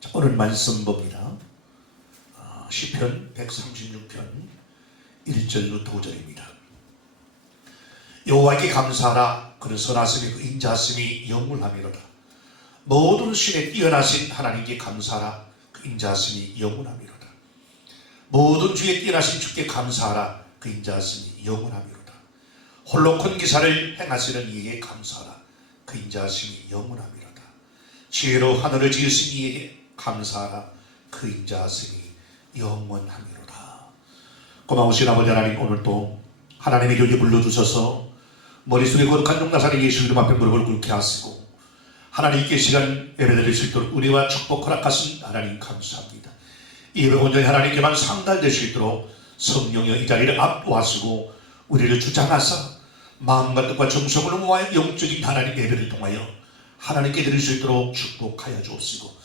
자, 오늘 말씀 봅니다. 시편 136편 1절부터 5절입니다. 여호와께 감사하라. 그는 선하심이 그 인자하심이 영원하미로다. 모든 신에 뛰어나신 하나님께 감사하라. 그 인자하심이 영원하미로다. 모든 주에 뛰어나신 주께 감사하라. 그 인자하심이 영원하미로다. 홀로 큰 기사를 행하시는 이에게 감사하라. 그 인자하심이 영원하미로다. 지혜로 하늘을 지으신 이에게 감사하라. 그 인자하심이 영원하미로다. 고마우신 아버지 하나님, 오늘도 하나님의 교회 불러주셔서 머릿속에 거룩한 용나사리 예수 이름 앞에 무릎을 꿇게 하시고 하나님께 시간 예배드릴 수 있도록 은혜와 축복 허락하신 하나님 감사합니다. 이 예배 온전히 하나님께만 상달될 수 있도록 성령의 이 자리를 압도하시고 우리를 주장하사 마음과 뜻과 정성으로 모아 영적인 하나님 예배를 통하여 하나님께 드릴 수 있도록 축복하여 주옵시고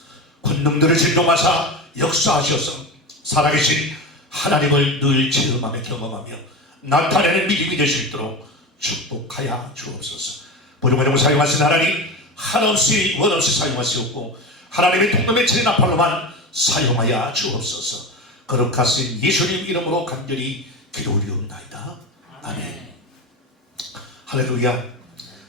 권능들을 진동하사 역사하셔서 살아계신 하나님을 늘 체험하며 경험하며 나타내는 믿음이 될 수 있도록 축복하여 주옵소서. 보조관용을 사용하신 하나님 한없이 원없이 사용하시옵고 하나님의 통념의 체리 나팔로만 사용하여 주옵소서. 거룩하신 예수님 이름으로 간절히 기도드리옵나이다. 아멘. 할렐루야.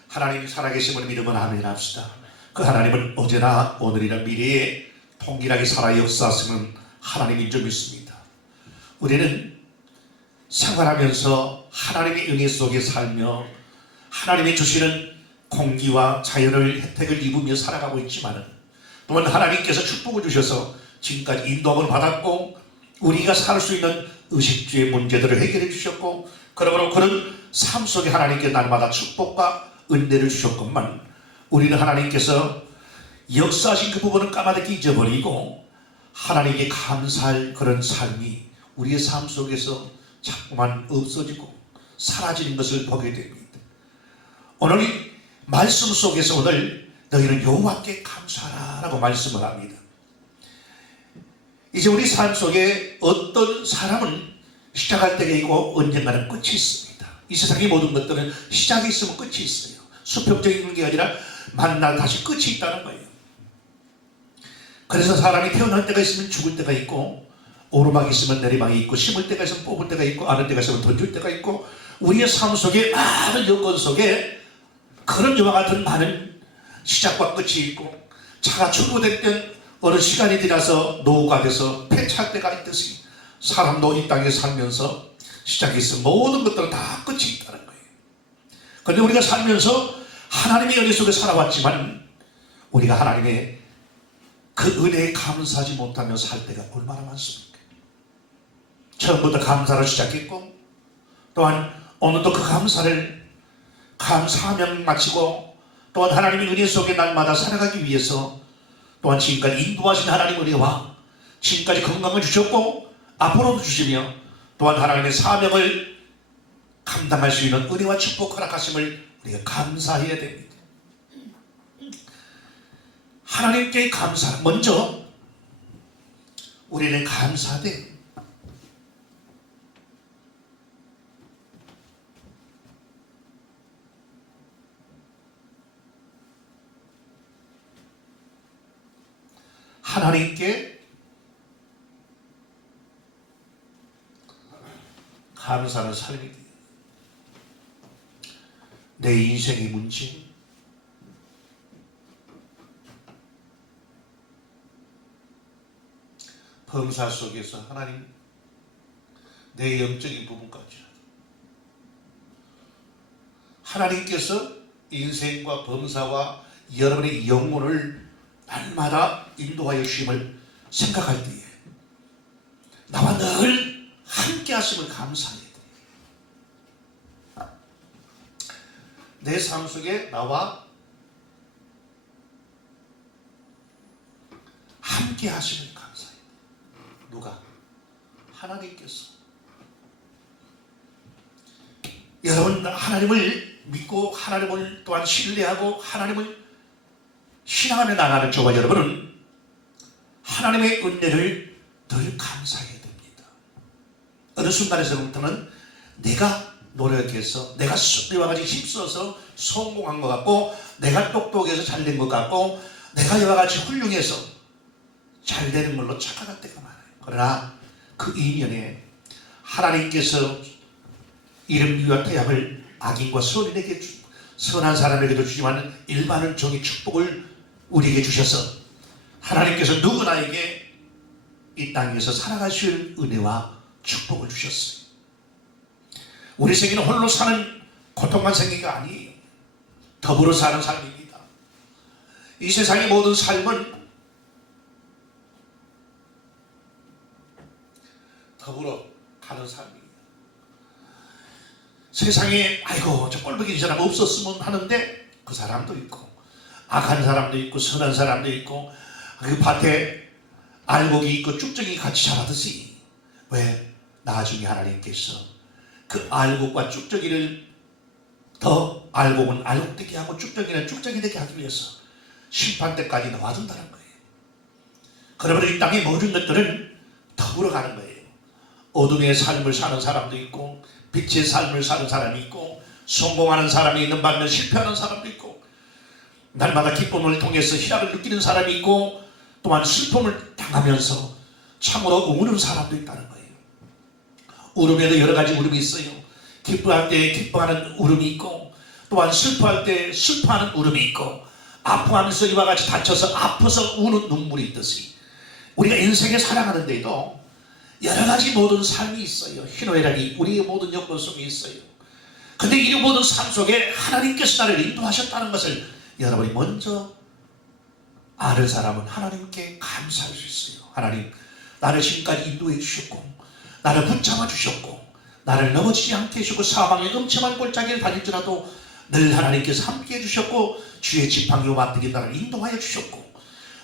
하나님 살아계심을 믿으면 아멘 합시다. 그 하나님은 어제나 오늘이나 미래에 동일하게 살아 역사하시는 하나님인 줄 믿습니다. 우리는 생활하면서 하나님의 은혜 속에 살며 하나님이 주시는 공기와 자연을 혜택을 입으며 살아가고 있지만 또한 하나님께서 축복을 주셔서 지금까지 인도함을 받았고 우리가 살 수 있는 의식주의 문제들을 해결해 주셨고 그러므로 그런 삶 속에 하나님께 날마다 축복과 은혜를 주셨건만 우리는 하나님께서 역사하신 그 부분은 까마득히 잊어버리고 하나님께 감사할 그런 삶이 우리의 삶 속에서 자꾸만 없어지고 사라지는 것을 보게 됩니다. 오늘 이 말씀 속에서 오늘 너희는 여호와께 감사하라 라고 말씀을 합니다. 이제 우리 삶 속에 어떤 사람은 시작할 때가 있고 언젠가는 끝이 있습니다. 이 세상의 모든 것들은 시작이 있으면 끝이 있어요. 수평적인 게 아니라 만날 다시 끝이 있다는 거예요. 그래서 사람이 태어날 때가 있으면 죽을 때가 있고 오르막이 있으면 내리막이 있고 심을 때가 있으면 뽑을 때가 있고 아는 때가 있으면 던질 때가 있고 우리의 삶 속에 많은 여건 속에 그런 이와 같은 많은 시작과 끝이 있고 차가 출고될 때 어느 시간이 지나서 노후가 돼서 폐차할 때가 있듯이 사람도 이 땅에 살면서 시작이 있으면 모든 것들은 다 끝이 있다는 거예요. 그런데 우리가 살면서 하나님의 은혜 속에 살아왔지만 우리가 하나님의 그 은혜에 감사하지 못하며 살 때가 얼마나 많습니까? 처음부터 감사를 시작했고 또한 오늘도 그 감사하며 마치고 또한 하나님의 은혜 속에 날마다 살아가기 위해서 또한 지금까지 인도하신 하나님의 은혜와 지금까지 건강을 주셨고 앞으로도 주시며 또한 하나님의 사명을 감당할 수 있는 은혜와 축복 허락하심을 우리가 감사해야 됩니다. 하나님께 감사. 먼저 우리는 감사돼. 하나님께 감사하는 삶이 돼요. 내 인생의 문제, 범사 속에서 하나님 내 영적인 부분까지 하나님께서 인생과 범사와 여러분의 영혼을 날마다 인도하여 주심을 생각할 때에 나와 늘 함께 하심을 감사해야 돼요. 내 삶 속에 나와 함께 하심을 감사해요. 누가? 하나님께서. 여러분 하나님을 믿고 하나님을 또한 신뢰하고 하나님을 신앙하며 나가는 저와 여러분은 하나님의 은혜를 늘 감사해야 됩니다. 어느 순간에서부터는 내가 노력해서 내가 이와 같이 힘써서 성공한 것 같고 내가 똑똑해서 잘된 것 같고 내가 이와 같이 훌륭해서 잘 되는 걸로 착각할 때가 많아요. 그러나 그 이면에 하나님께서 이름 위와 태양을 악인과 선인에게 선한 사람에게도 주지만 일반은 정의 축복을 우리에게 주셔서 하나님께서 누구나에게 이 땅에서 살아갈 수 있는 은혜와 축복을 주셨어요. 우리 세계는 홀로 사는 고통만 생기가 아니에요. 더불어 사는 삶입니다. 이 세상의 모든 삶은 더불어 가는 삶입니다. 세상에 아이고 저 꼴보기 이 사람 없었으면 하는데 그 사람도 있고 악한 사람도 있고 선한 사람도 있고 그 밭에 알곡이 있고 쭉정이 같이 자라듯이 왜 나중에 하나님께서 그 알곡과 쭉정이를 더 알곡은 알곡되게 하고 쭉정이는 쭉정이 되게 하기 위해서 심판 때까지 놓아둔다는 거예요. 그러므로 이 땅의 모든 것들은 더불어 가는 거예요. 어둠의 삶을 사는 사람도 있고 빛의 삶을 사는 사람이 있고 성공하는 사람이 있는 반면 실패하는 사람도 있고 날마다 기쁨을 통해서 희락을 느끼는 사람이 있고 또한 슬픔을 당하면서 참으로 우는 사람도 있다는 거예요. 울음에도 여러 가지 울음이 있어요. 기뻐할 때 기뻐하는 울음이 있고 또한 슬퍼할 때 슬퍼하는 울음이 있고 아파하면서 이와 같이 다쳐서 아파서 우는 눈물이 있듯이 우리가 인생에 살아가는 데에도 여러 가지 모든 삶이 있어요. 희노애락이 우리의 모든 여건 속에 있어요. 근데 이 모든 삶 속에 하나님께서 나를 인도하셨다는 것을 여러분이 먼저 아는 사람은 하나님께 감사할 수 있어요. 하나님, 나를 지금까지 인도해 주셨고 나를 붙잡아 주셨고 나를 넘어지지 않게 해주고 사방에 음침한 골짜기를 다닐지라도 늘 하나님께서 함께해 주셨고 주의 지팡이와 맞들이 나를 인도하여 주셨고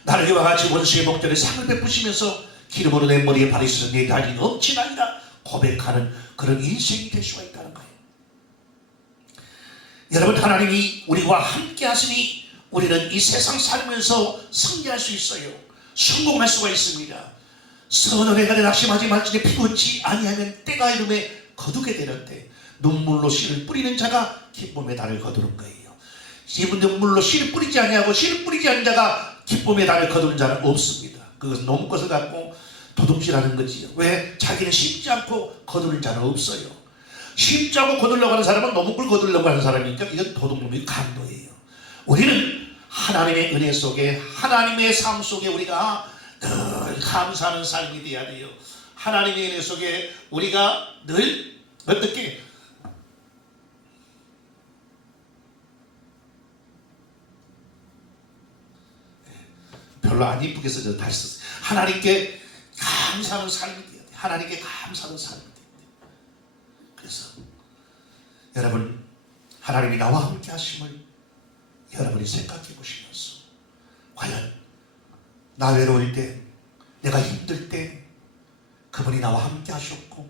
나를 이와 같이 원수의 목전에 상을 베푸시면서 기름으로 내 머리에 바르셔서 내 다리는 엄친아니라 고백하는 그런 인생이 될 수가 있다는 거예요. 여러분, 하나님이 우리와 함께 하시니 우리는 이 세상 살면서 승리할 수 있어요. 성공할 수가 있습니다. 선한 해가 낙심하지 말지니 피곤치 아니하면 때가 이름에 거두게 되는데 눈물로 씨를 뿌리는 자가 기쁨의 달을 거두는 거예요. 이분 눈물로 씨를 뿌리지 아니하고 씨를 뿌리지 않는 자가 기쁨의 달을 거두는 자는 없습니다. 그것은 넘은 것을 갖고 도둑질하는 거지요. 왜? 자기는 심지 않고 거두는 자는 없어요. 심지 않고 거두려고 하는 사람은 넘은 걸 거두려고 하는 사람이니까 이건 도둑놈의 강도예요. 우리는 하나님의 은혜 속에 하나님의 삶 속에 우리가 늘 감사하는 삶이 되어야 돼요. 하나님의 은혜 속에 우리가 늘 어떻게 별로 안 이쁘게 써서 다시 썼어요. 하나님께 감사하는 삶이 되어야 돼요. 하나님께 감사하는 삶이 되어야 돼요. 그래서 여러분, 하나님이 나와 함께 하심을 여러분이 생각해 보시면서 과연 나 외로울 때, 내가 힘들 때 그분이 나와 함께 하셨고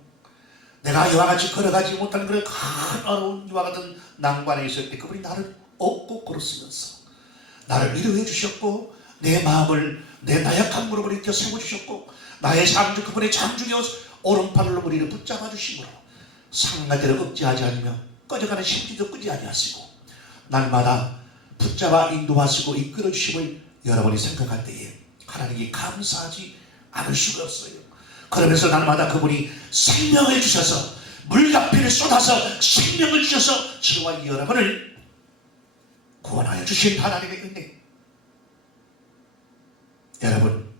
내가 이와 같이 걸어가지 못하는 그런 큰 어려운 이와 같은 난관에 있을 때 그분이 나를 업고 걸었으면서 나를 위로해 주셨고 내 마음을 내 나약한 무릎을 일으켜 세워주셨고 나의 장주 그분의 장중에 오른팔로 우리를 붙잡아 주심으로 상가대를 억제하지 않으며 꺼져가는 심지도 끄지 아니하시고 날마다 붙잡아 인도하시고 이끌어 주심을 여러분이 생각할 때에 하나님께 감사하지 않을 수가 없어요. 그러면서 날마다 그분이 생명을 주셔서 물과 피를 쏟아서 생명을 주셔서 저와 여러분을 구원하여 주신 하나님의 은혜. 여러분,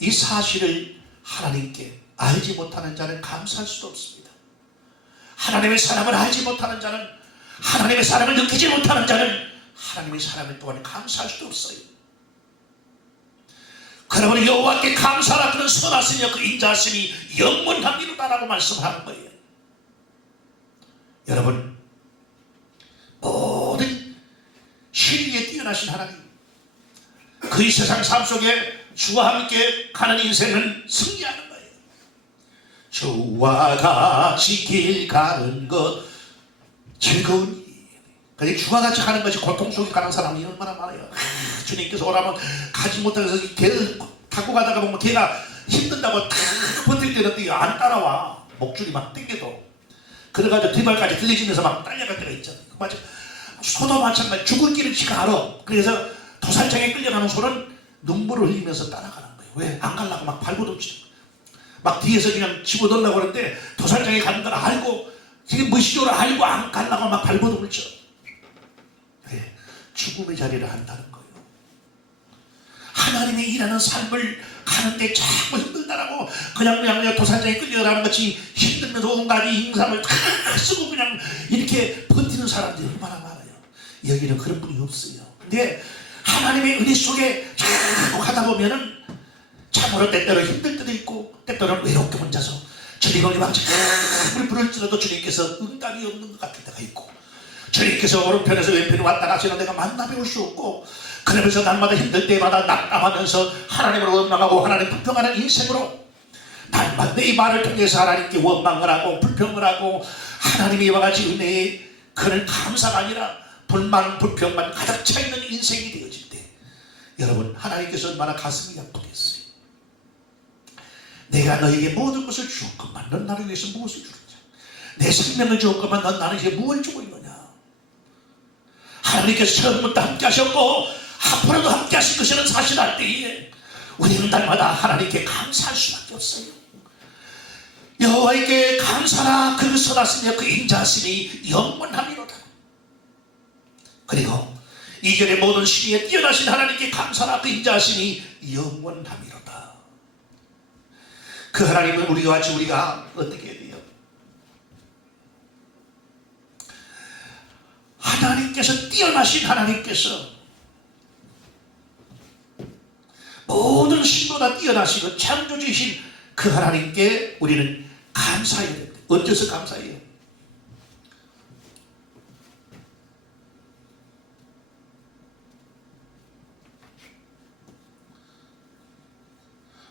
이 사실을 하나님께 알지 못하는 자는 감사할 수도 없습니다. 하나님의 사랑을 알지 못하는 자는, 하나님의 사랑을 느끼지 못하는 자는 하나님의 사랑을 또한 감사할 수도 없어요. 그러므로 여호와께 감사하라. 그는 선하시며 그 인자하심이 영원하리로다라고 말씀하는 거예요. 여러분, 모든 신위에 뛰어나신 하나님, 그 이 세상 삶 속에 주와 함께 가는 인생은 승리하는 거예요. 주와 같이 길 가는 것 즐거운 일. 근데 주와 같이 가는 것이 고통 속에 가는 사람이 얼마나 많아요. 주님께서 오라면 가지 못해서 개를 타고 가다가 보면 개가 힘든다고 탁 버틸 때는 안 따라와. 목줄이 막 땡겨도. 그래가지고 뒷발까지 들리지면서 막 딸려갈 때가 있잖아요. 맞아. 소도 마찬가지. 죽을 길을 지가 알아. 그래서 도살장에 끌려가는 소는 눈물을 흘리면서 따라가는 거예요. 왜? 안 가려고 막 발버둥치는 거예요. 막 뒤에서 그냥 집어넣으려고 하는데 도살장에 가는 걸 알고 지금 무시적으로 알고 안 가려고 막 발버둥을 쳐. 왜? 죽음의 자리를 한다는 거예요. 하나님의 일하는 삶을 가는데 자꾸 힘들다라고 그냥 도살장에 끌려가는 것이 힘들면서 온갖 인상을 다 쓰고 그냥 이렇게 버티는 사람들이 얼마나 많아요. 여기는 그런 분이 없어요. 근데 하나님의 은혜 속에 자꾸 가다 보면은 참으로 때때로 힘들 때도 있고 때때로는 외롭게 혼자서 주님을 막 부를지라도 주님께서 응답이 없는 것 같을 때가 있고 주님께서 오른편에서 왼편에 왔다 가시는 내가 만나뵐 수 없고 그러면서 날마다 힘들 때마다 낙담하면서 하나님을 원망하고 하나님 불평하는 인생으로 날마다 내 말을 통해서 하나님께 원망을 하고 불평을 하고 하나님이 이와 같이 은혜에 그런 감사가 아니라 불만 불평만 가득 차 있는 인생이 되어질 때 여러분 하나님께서 얼마나 가슴이 아프겠어요. 내가 너에게 모든 것을 주었건만 넌 나를 위해서 무엇을 주느냐. 내 생명을 주었건만 넌 나를 위해 무엇을 주고 있느냐. 하나님께서 처음부터 함께 하셨고 앞으로도 함께 하실 것이라는 사실을 알 때에 우리는 날마다 하나님께 감사할 수밖에 없어요. 여호와께 감사라 그 선하시며 그 인자하심이 영원하미로다. 그리고 2절의 모든 시기에 뛰어나신 하나님께 감사라 그 인자하심이 영원하미로다. 그 하나님은 우리와 같이 우리가 어떻게 해야 돼요? 하나님께서 뛰어나신 하나님께서 모든 신보다 뛰어나시고 창조주이신 그 하나님께 우리는 감사해야 됩니다. 어째서 감사해요?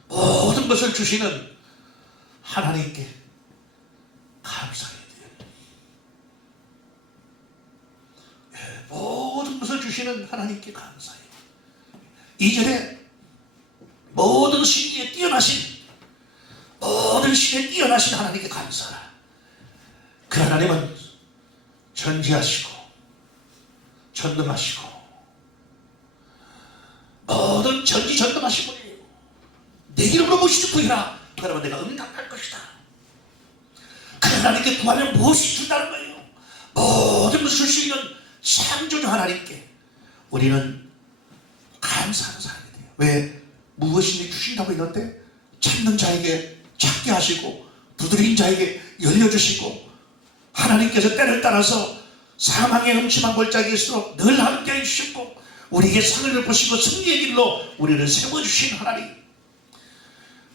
모든 것을 주시는 하나님께 감사해야 돼요. 모든 것을 주시는 하나님께 감사해요. 2절에 모든 신기에 뛰어나신 하나님께 감사하라. 그 하나님은 전지하시고 전능하시고 모든 전지전능하신 분이에요. 내 이름으로 무엇이든 구해라. 그러면 내가 응답할 것이다. 그 하나님께 구하면 무엇이 준다는 거예요. 모든 것을 줄 수 있는 창조주 하나님께 우리는 감사하는 사람이 돼요. 왜? 무엇이니 주신다고 했는데 찾는 자에게 찾게 하시고 두드린 자에게 열려주시고 하나님께서 때를 따라서 사망의 음침한 골짜기에서 늘 함께 해주시고 우리에게 상을 보시고 승리의 길로 우리를 세워주신 하나님.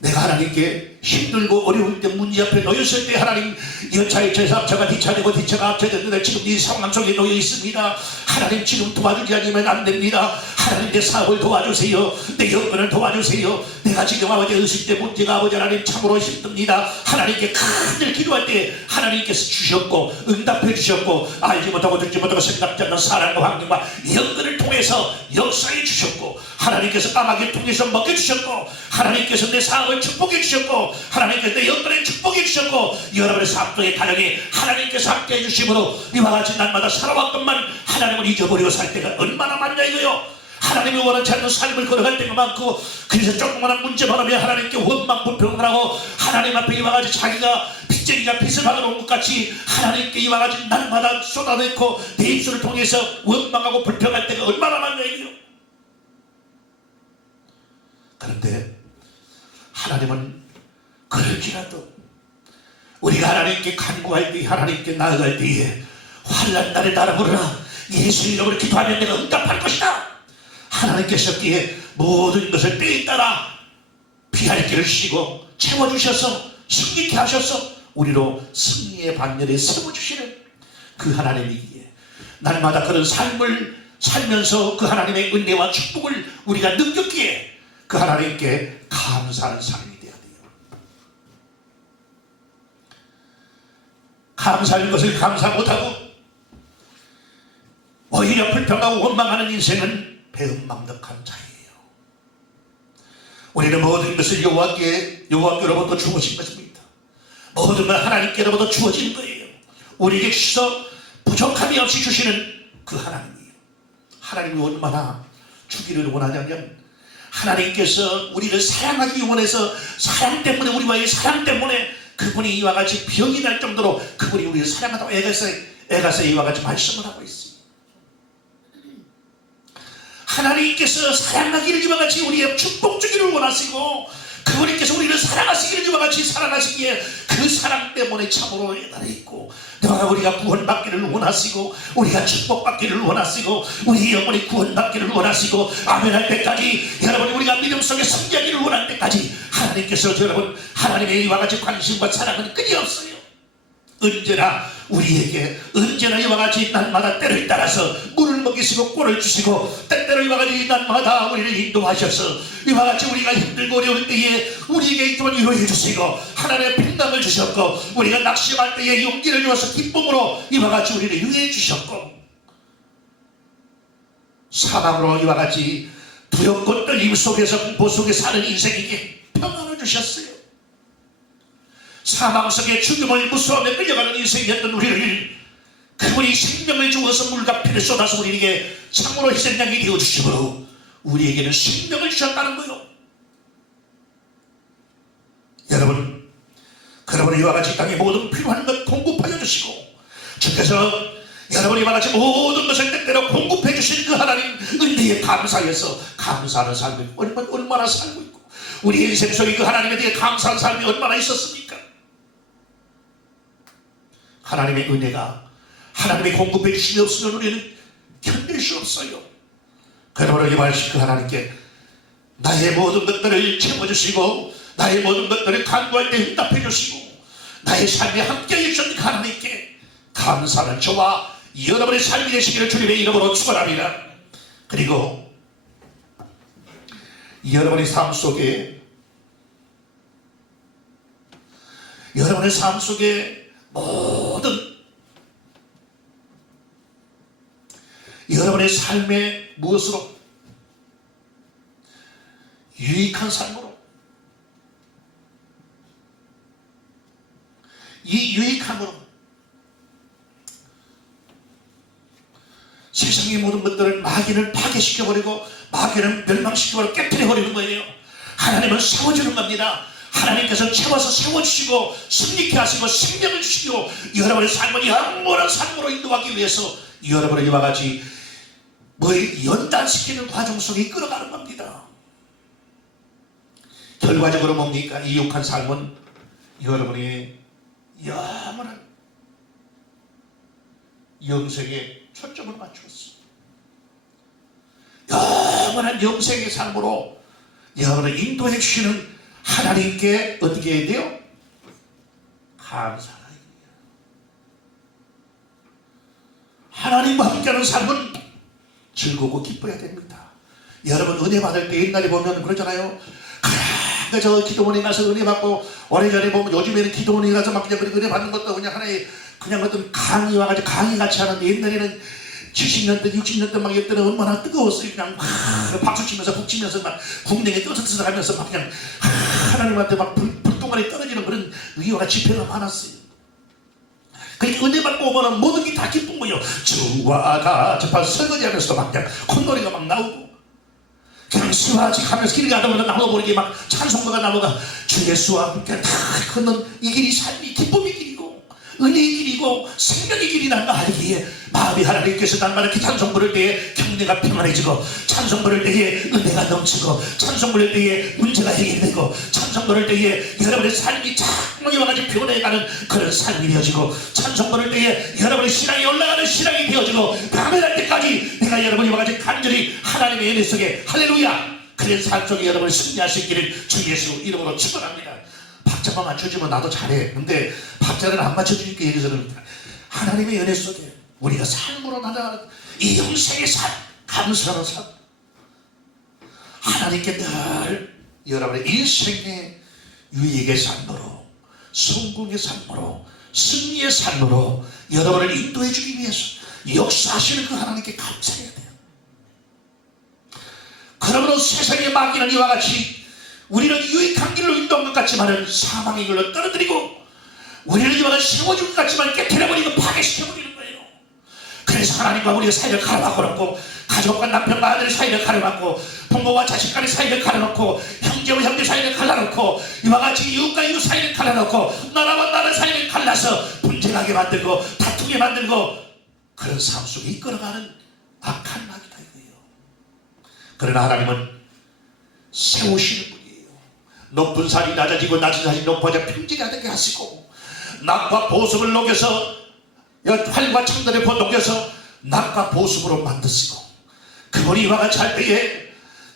내가 하나님께 힘들고 어려울 때 문제 앞에 놓였을 때 하나님 여차의 제사 앞차가 뒤차되고 뒤차가 앞차되는데 지금 이 상황 속에 놓여 있습니다. 하나님 지금 도와주지 않으면 안 됩니다. 하나님 내 사업을 도와주세요. 내 여건을 도와주세요. 내가 지금 아버지 의식 때 문제가 아버지 하나님 참으로 힘듭니다. 하나님께 간절 기도할 때 하나님께서 주셨고 응답해 주셨고 알지 못하고 듣지 못하고 생각지 않는 사랑과 환경과 여건을 통해서 역사해 주셨고 하나님께서 까마귀를 통해서 먹여주셨고 하나님께서 내 사업을 축복해 주셨고 하나님께서 내 여건을 축복해 주셨고 여러분의 사업의 가정에 하나님께서 함께 해주심으로 이와 같이 날마다 살아왔건만 하나님을 잊어버리고 살 때가 얼마나 많냐 이거요. 하나님이 원하지 않는 삶을 걸어갈 때가 많고 그래서 조그마한 문제만 하면 하나님께 원망 불평을 하고 하나님 앞에 이와 같이 자기가 빚쟁이가 빚을 받아놓은 것 같이 하나님께 이와 같이 날마다 쏟아내고 내 입술을 통해서 원망하고 불평할 때가 얼마나 많냐 이거요. 그런데 하나님은 그럴지라도 우리가 하나님께 간구할 때 하나님께 나아갈 때에 환난 날에 나를 부르라 예수 이름으로 기도하면 내가 응답할 것이다. 하나님께서기에 모든 것을 때에 따라 피할 길을 쉬고 채워주셔서 승리케 하셔서 우리로 승리의 반열에 세워주시는 그 하나님이기에 날마다 그런 삶을 살면서 그 하나님의 은혜와 축복을 우리가 느꼈기에 그 하나님께 감사하는 삶이 되어야 돼요. 감사할 것을 감사 못하고 오히려 불평하고 원망하는 인생은 배은망덕한 자예요. 우리는 모든 것을 여호와께로부터 주어진 것입니다. 모든 건 하나님께로부터 주어진 거예요. 우리에게 주셔서 부족함이 없이 주시는 그 하나님이에요. 하나님이 얼마나 주기를 원하냐면 하나님께서 우리를 사랑하기 원해서 사랑 때문에, 우리와의 사랑 때문에 그분이 이와 같이 병이 날 정도로 그분이 우리를 사랑한다고 에가서 이와 같이 말씀을 하고 있습니다. 하나님께서 사랑하기를 이와 같이 우리의 축복 주기를 원하시고, 그분께서 우리를 사랑하시기를 이와 같이 사랑하시기에 그 사랑 때문에 참으로 애달에 있고, 우리가 구원받기를 원하시고, 우리가 축복받기를 원하시고, 우리 영혼이 구원받기를 원하시고, 아멘 할 때까지, 여러분 우리가 믿음 속에 성장하기를 원할 때까지 하나님께서 여러분 하나님의 이와 같이 관심과 사랑은 끝이 없어요. 언제나 우리에게, 언제나 이와 같이 날마다 때를 따라서 물을 먹이시고 꼴을 주시고, 때때로 이와 같이 날마다 우리를 인도하셔서 이와 같이 우리가 힘들고 어려울 때에 우리에게 있던 위로해 주시고, 하나님의 평강을 주셨고, 우리가 낙심할 때에 용기를 주어서 기쁨으로 이와 같이 우리를 유해해 주셨고, 사망으로 이와 같이 두렵고 떨림 속에서 공포 속에 사는 인생에게 평안을 주셨어요. 사망 속에 죽음을 무서워하며 끌려가는 인생이었던 우리를 그분이 생명을 주어서 물과 피를 쏟아서 우리에게 참으로 희생양이 되어주심으로 우리에게는 생명을 주셨다는 거요. 여러분, 그러므로 이와 같이 땅에 모든 필요한 것 공급하여 주시고, 주께서 여러분이 이와 같이 모든 것을 때때로 공급해 주신 그 하나님 은혜에 감사해서 감사하는 삶이 얼마나 살고 있고, 우리 인생 속에 그 하나님에 대해 감사하는 삶이 얼마나 있었습니까? 하나님의 은혜가, 하나님의 공급해 주심이 없으면 우리는 견딜 수 없어요. 그러므로 이 말씀 그 하나님께 나의 모든 것들을 채워주시고, 나의 모든 것들을 간구할 때 응답해 주시고, 나의 삶에 함께해 주신 그 하나님께 감사하는 저와 여러분의 삶이 되시기를 주님의 이름으로 축원합니다. 그리고 여러분의 삶 속에, 여러분의 삶 속에 모든 여러분의 삶에 무엇으로 유익한 삶으로, 이 유익함으로 세상의 모든 것들을 마귀는 파괴시켜버리고 마귀는 멸망시켜버리고 깨뜨려버리는 거예요. 하나님은 세워주는 겁니다. 하나님께서 채워서 세워주시고 승리케 하시고 생명을 주시고, 여러분의 삶을 영원한 삶으로 인도하기 위해서 여러분을 이와 같이 연단시키는 과정 속에 끌어가는 겁니다. 결과적으로 뭡니까? 이 육한 삶은 여러분이 영원한 영생에 초점을 맞추었습니다. 영원한 영생의 삶으로 여러분을 인도해 주시는 하나님께 어떻게 해야 돼요? 감사해야 돼요. 하나님과 함께하는 삶은 즐겁고 기뻐야 됩니다. 여러분 은혜 받을 때 옛날에 보면 그러잖아요. 저 기도원에 가서 은혜 받고, 오래전에 보면 요즘에는 기도원에 가서 막 그냥 은혜 받는 것도 그냥 하나의 그냥 어떤 강의 와가지고 강의 같이 하는데, 옛날에는 70년대 60년대 막 이때는 얼마나 뜨거웠어요. 그냥 막 박수 치면서 북 치면서 막 궁뎅이 떠들어가면서 막 그냥 하나님한테 막 불똥아리 떨어지는 그런 의와 집회가 많았어요. 그러니까 은혜 받고 오면 모든 게 다 기쁜 거예요. 주와 같이 설거지하면서도 막 그냥 콧노래가 막 나오고, 그냥 수화지 하면서 길 가다 보면 나무 모르게 막 찬송가가 나오가 주 예수와 함께 다 걷는 이 길이 삶이 기쁨의 길이고 은혜의 길이고 생명의 길이라는 걸 알기에, 마음이 하나님께서 날마다 그 찬송 부를 때에 경내가 평안해지고, 찬송 부를 때에 은혜가 넘치고, 찬송 부를 때에 문제가 해결되고, 찬송 부를 때에 여러분의 삶이 자꾸 이와 같이 변해가는 그런 삶이 되어지고, 찬송 부를 때에 여러분의 신앙이 올라가는 신앙이 되어지고, 밤에날 때까지 내가 여러분이 이와 같이 간절히 하나님의 은혜 속에 할렐루야 그런 삶 속에 여러분이 승리할 수 있기를 주 예수 이름으로 축원합니다. 박자만 맞춰주면 나도 잘해. 근데 박자를 안 맞춰주니까 여기서는 하나님의 은혜 속에 우리가 삶으로 나아가는 이 영생의 삶, 감사하는 삶, 하나님께 늘 여러분의 인생의 유익의 삶으로, 성공의 삶으로, 승리의 삶으로 여러분을 인도해 주기 위해서 역사하시는 그 하나님께 감사해야 돼요. 그러므로 세상의 마귀는 이와 같이 우리는 유익한 길로 인도한 것 같지만은 사망의 길로 떨어뜨리고, 우리는 이와 같이 세워준 것 같지만 깨뜨려버리고 파괴시켜버리는 거예요. 그래서 하나님과 우리의 사이를 가로막고 가족과 남편과 아들 사이를 가로막고 부모와 자식 간의 사이를 가로놓고 형제와 형제 사이를 갈라놓고 이와 같이 이웃과 이웃 사이를 갈라놓고 나라와 나라 사이를 갈라서 분쟁하게 만들고 다투게 만들고 그런 삶 속에 이끌어가는 악한 낙이다 이거예요. 그러나 하나님은 세우시는 분이에요. 높은 산이 낮아지고 낮은 산이 높아져 평지하게 하시고 낙과 보습을 녹여서 활과 창들을 녹여서 낙과 보습으로 만드시고 그분이 이와 같이 할 때에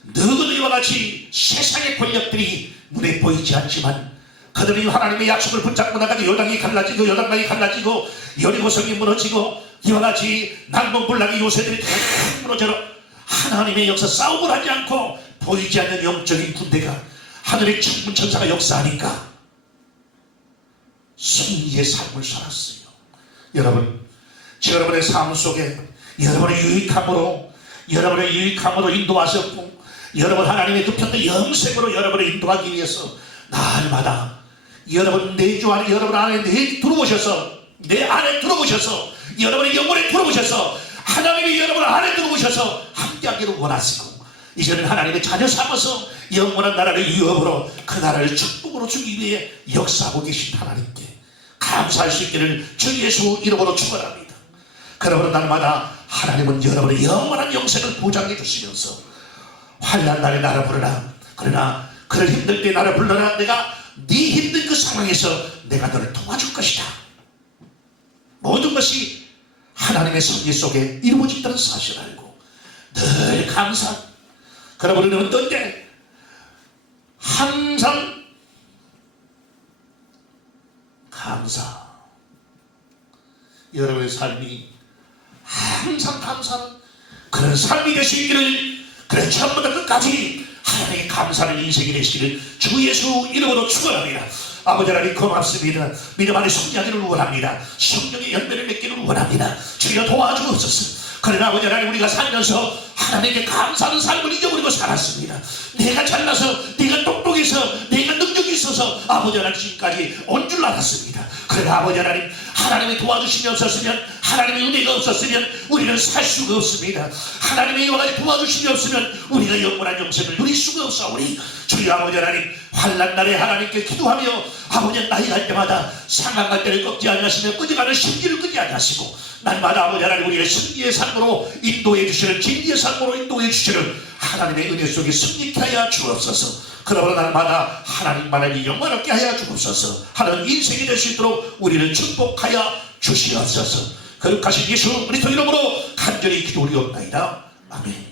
너희도 이와 같이 세상의 권력들이 눈에 보이지 않지만 그들이 하나님의 약속을 붙잡고 나가고 요단강이 갈라지고 여리고성이 무너지고 이와 같이 난공불락의 요새들이 다 무너져 하나님의 역사 싸움을 하지 않고 보이지 않는 영적인 군대가 하늘의 천문천사가 역사하니까 승리의 삶을 살았어요. 여러분, 여러분의 삶 속에 여러분의 유익함으로 인도하셨고 여러분 하나님의 그 편의 영생으로 여러분을 인도하기 위해서 날마다 여러분 내주 안에 여러분 안에 들어오셔서 내 안에 들어오셔서 여러분의 영혼에 들어오셔서 하나님이 여러분 안에 들어오셔서 함께하기를 원하시고 이제는 하나님의 자녀 삼아서 영원한 나라를 유업으로 그 나라를 축복으로 주기 위해 역사하고 계신 하나님께 감사할 수 있기를 주 예수 이름으로 축원합니다. 그러므로 날마다 하나님은 여러분의 영원한 영생을 보장해 주시면서 환난 날에 나를 부르라. 그러나 그를 힘들 때 나를 불러라. 내가 네 힘든 그 상황에서 내가 너를 도와줄 것이다. 모든 것이 하나님의 섭리 속에 이루어진다는 사실을 알고 늘 감사. 그러므로 우리는 어떤 때 항상 감사. 여러분의 삶이 항상 감사하는 그런 삶이 되시기를 그래 처음부터 끝까지 하나님의 감사하는 인생이 되시기를 주 예수 이름으로 축원합니다. 아버지 하나님 고맙습니다. 믿음 안에 성장하기를 원합니다. 성령의 열매를 맺기를 원합니다. 주여 도와주옵소서. 그러나 아버지 하나님 우리가 살면서 하나님께 감사하는 삶을 잊어버리고 살았습니다. 내가 잘나서 내가 똑똑해서 내가 능력이 있어서 아버지 하나님 지금까지 온 줄 알았습니다. 그러나 아버지 하나님 하나님의 도와주심이 없었으면 하나님의 은혜가 없었으면 우리는 살 수가 없습니다. 하나님의 이와 같이 도와주심이 없으면 우리가 영원한 영생을 누릴 수가 없사오니 주여 아버지 하나님 환난 날에 하나님께 기도하며 아버지 나이 갈 때마다 상한 때를 꺾지 아니하시며 끄지가는 심기를 끄지 아니하시고 날마다 아버지 하나님 우리의 승리의 삶으로 인도해 주시는 진리의 삶으로 인도해 주시는 하나님의 은혜 속에 승리케 하여 주옵소서. 그러므로 날마다 하나님만을 영광롭게 하여 주옵소서 하는 인생이 될 수 있도록 우리를 축복하여 주시옵소서. 거룩하신 예수 그리스도 이름으로 간절히 기도 올리옵나이다. 아멘.